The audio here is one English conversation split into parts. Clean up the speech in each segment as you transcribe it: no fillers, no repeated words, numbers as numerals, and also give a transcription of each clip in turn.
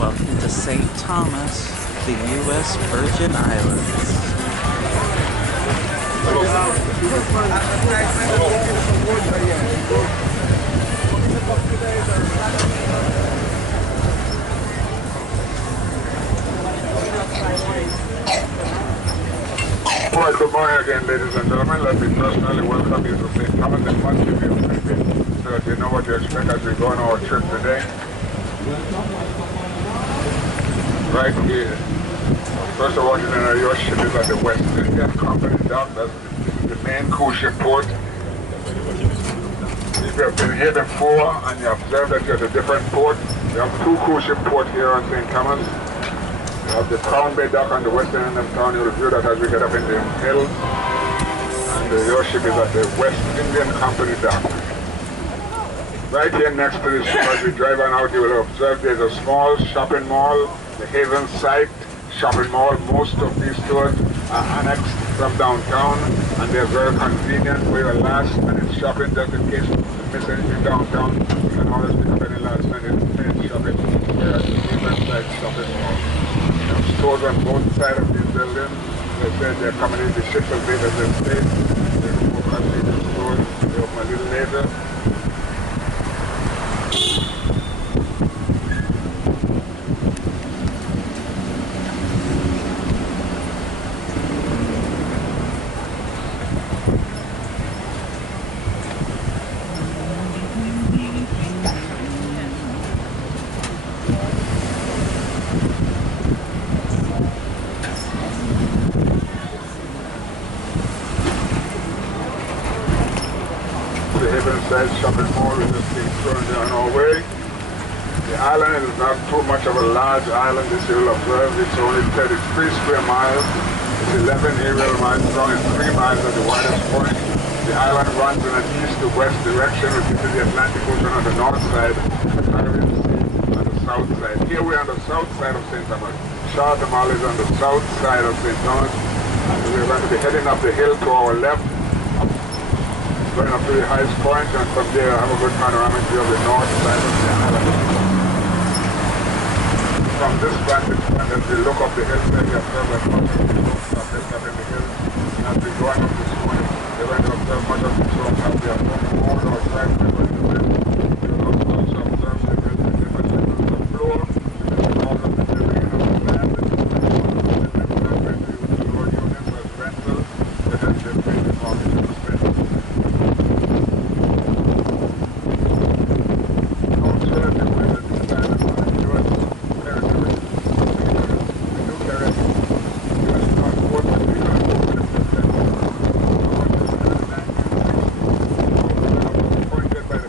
Welcome to St. Thomas, the U.S. Virgin Islands. Well, good morning again, ladies and gentlemen. Let me personally welcome you to St. Thomas and must give you a briefing so that you know what to expect as we go on our trip today. Right here. First of all, you know your ship is at the West Indian Company dock. This is the main cruise ship port. If you have been here before and you observe that you're at a different port, we have two cruise ship ports here on St. Thomas. We have the Crown Bay dock on the western end of town. You'll view that as we get up in the hills. And your ship is at the West Indian Company dock. Right here next to the ship, as we drive on out, you will observe there's a small shopping mall, the Haven Site shopping mall. Most of these stores are annexed from downtown, and they're very convenient for your last minute shopping, just in case you miss anything downtown. You can always pick up any last minute shopping here at the Haven Site shopping mall. We have stores on both sides of these buildings. As I said, they accommodate the ships as late as they stay. They can open convenience stores. They open a little later. The Haven Side shopping mall is just being currently on our way. The island is not too much of a large island, as you will observe. It's only 33 square miles. It's 11 aerial miles long and 3 miles at the widest point. The island runs in an east to west direction, which is the Atlantic Ocean on the north side, and the Caribbean Sea on the south side. Here we're on the south side of St. Thomas. Charlton Mall is on the south side of St. Thomas, and we're going to be heading up the hill to our left, going up to the highest point, and from there have a good panoramic view of the north side of the island. From this vantage point, as we look up the hillside, we observe that much of the slopes are built up in the hills. And as we go on up this morning, we're going to observe much of the slopes as we are moving forward or sideways by the hill. We will also observe the different levels of floor, the walls of the building and of the land, the lower units as rental, and then the basic mortgage expense. By the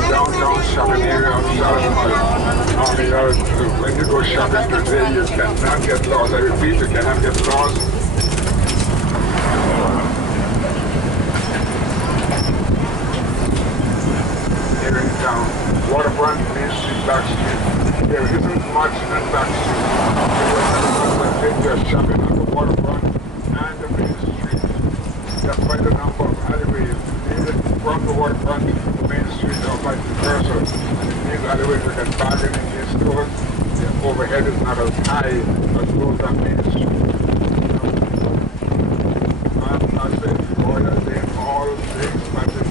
the downtown shopping area of Charlotte. When you go shopping today, you cannot get lost. I repeat, you cannot get lost. Here in town, waterfront, Main Street, Back Street. There isn't much in Back Street. There is shopping on the waterfront and the Main Street. That's by the number of alleyways leading from the waterfront to Main Street or vice versa. And in these alleyways, you can bargain in these stores. The overhead is not as high as those on Main Street. And I said, Royal Lane Mall, Lakes Magic,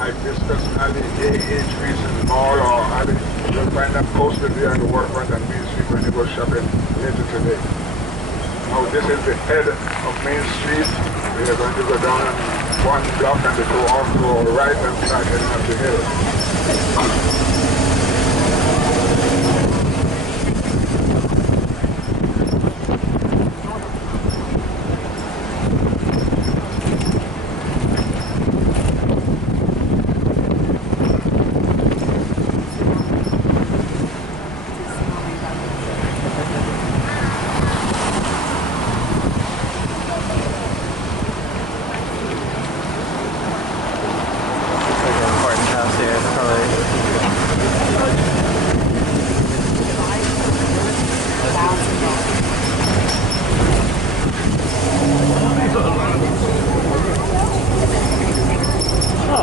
Hibiscus Alley, AH Reason Mall or Alley. You'll find them posted there on the waterfront and Main Street when you go shopping later today. Now this is the head of Main Street. We are going to go down one block and go off to our right and start heading up the hill.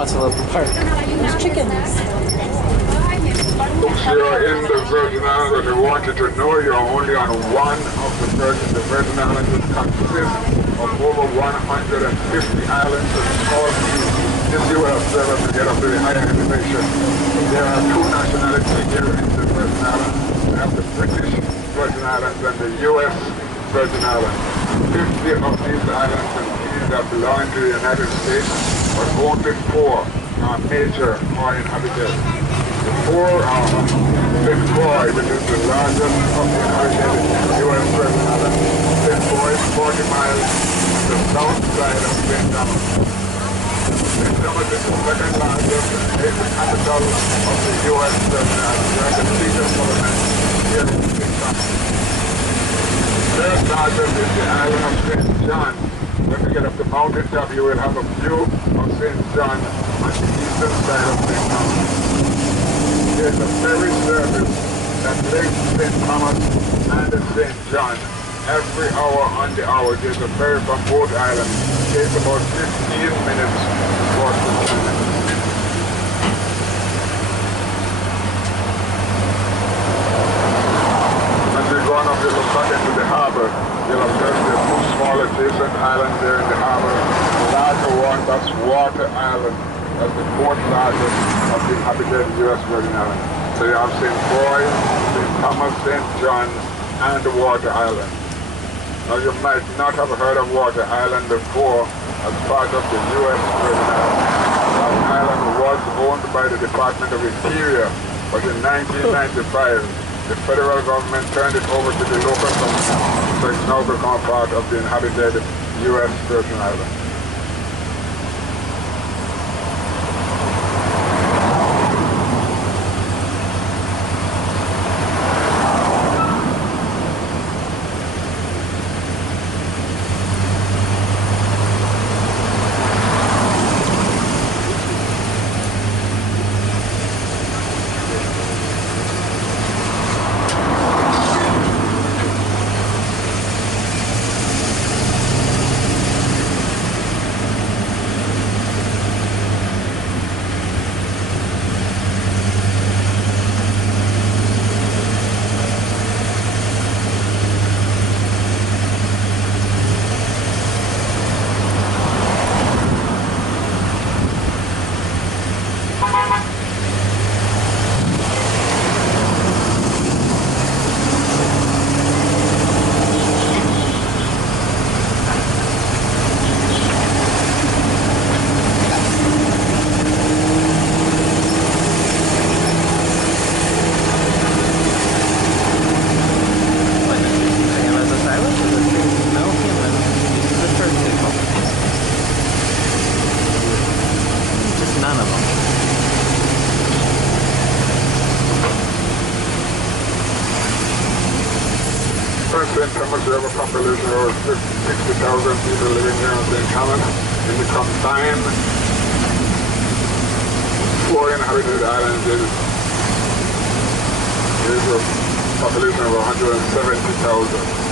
It's a little park. There's chickens. If you're in the Virgin Islands and you wanted to know you're only on one of the Virgin Islands consists of over 150 islands and small keys. This you will observe as we get up to the higher elevation. There are two nationalities here in the Virgin Islands. We have the British Virgin Islands and the U.S. Virgin Islands. 50 of these islands and keys that belong to the United States, but only 4 are major or inhabited. The 4 are St. Croix, which is the largest of the inhabited U.S. Virgin Islands. St. Croix is 40 miles on the south side of St. Thomas. St. Thomas is the second largest and is the capital of the U.S. Virgin Islands. We are the seat of government here in St. Thomas. Third largest is the island of St. John. When you get up the mountain top, you will have a view of St. John on the eastern side of St. Thomas. There's a ferry service that links St. Thomas and St. John. Every hour on the hour, there's a ferry from both islands. It takes about 15 minutes to cross the channel. As we go on up, you look back into the harbor. You'll observe there are 2 small adjacent islands there in the harbor. The larger one, that's Water Island. That's the 4th largest of the inhabited U.S. Virgin Islands. So you have St. Croix, St. Thomas, St. John, and the Water Island. Now you might not have heard of Water Island before as part of the U.S. Virgin Islands. That island was owned by the Department of Interior, but in 1995, the federal government turned it over to the local government, so it's now become part of the inhabited U.S. Virgin Islands. St. Thomas, we have a population of over 60,000 people living here in St. Thomas. In the combined 4 inhabited islands, there's a population of 170,000.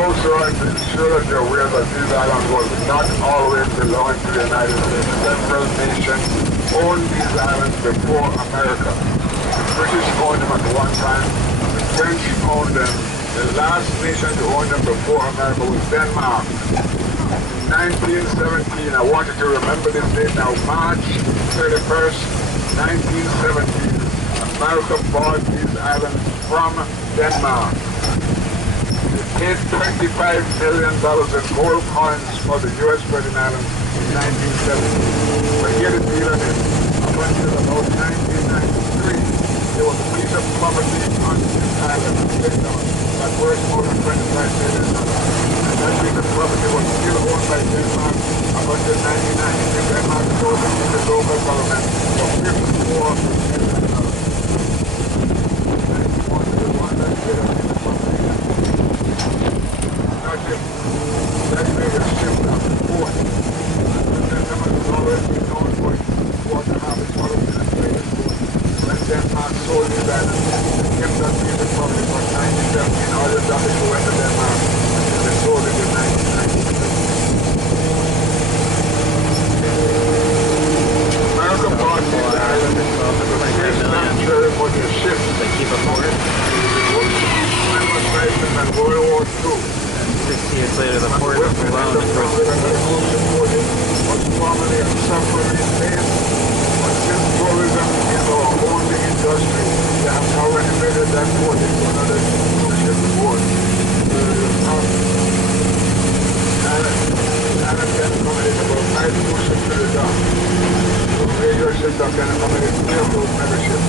Also, I'm sure that you're aware that these islands will not always belong to the United States. Several nations owned these islands before America. The British owned them at one time, the French owned them. The last nation to own them before America was Denmark. In 1917, I want you to remember this date now, March 31st, 1917, America bought these islands from Denmark. Paid $25 million in gold coins for the U.S. Virgin Islands in 1970. But here the deal is, up until about 1993, there was a piece of property on this island that worth more than $25 million. And that piece of property was still owned by Denmark up until 1990. Denmark sold it to the local government for $54 million. That made a shift on the port. And then someone has always been known for its water harvest policy and trade port. When Denmark dock and accommodate aircraft membership.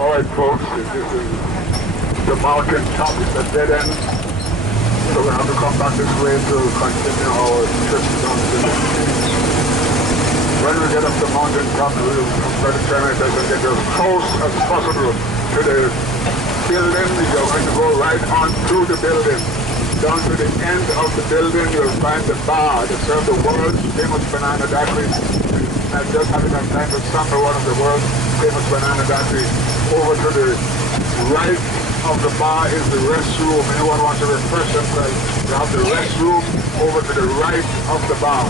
Alright folks, this is the mountain top, it's a dead end. So we have to come back this way to continue our trip down to the When we get up the mountain top, we will try to turn it and get as close as possible to the building. You're going to go right on through the building. Down to the end of the building, you'll find the bar that serves the world's famous banana daiquiri. And just having enough time to sample one of the world's famous banana daiquiri. Over to the right of the bar is the restroom. Anyone wants to refresh themselves, you have the restroom over to the right of the bar.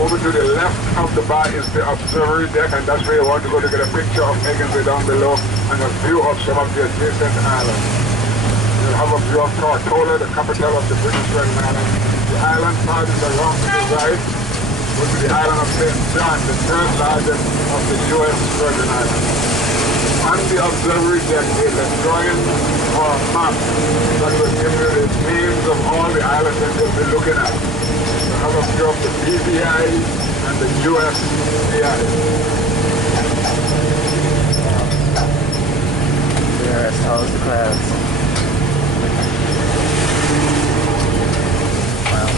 Over to the left of the bar is the observatory deck, and that's where you want to go to get a picture of Megan's Bay down below and a view of some of the adjacent islands. You'll have a view of Tortola, the capital of the British Virgin Islands. The island part is along to the right, which is the island of St. John, the third largest of the U.S. Virgin Islands. On the observatory deck is a drawing or a map that will give you the names of all the islands that you'll be looking at. You have a view of the BVI and the USVI. They're as tall as the clouds. Wow.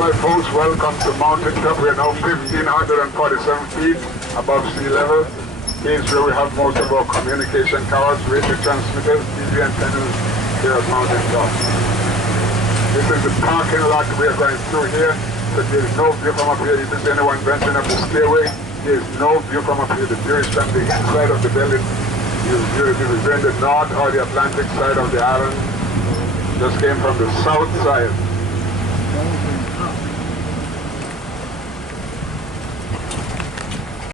my folks, welcome to Mountain Top. We are now 1,547 feet above sea level. Here's where we have most of our communication towers, radio transmitters, TV antennas here at Mountain Top. This is the parking lot we are going through here. So there is no view from up here. If there's anyone venturing up the stairway, there is no view from up here. The view is from the inside of the building. You view the north or the Atlantic side of the island. Just came from the south side.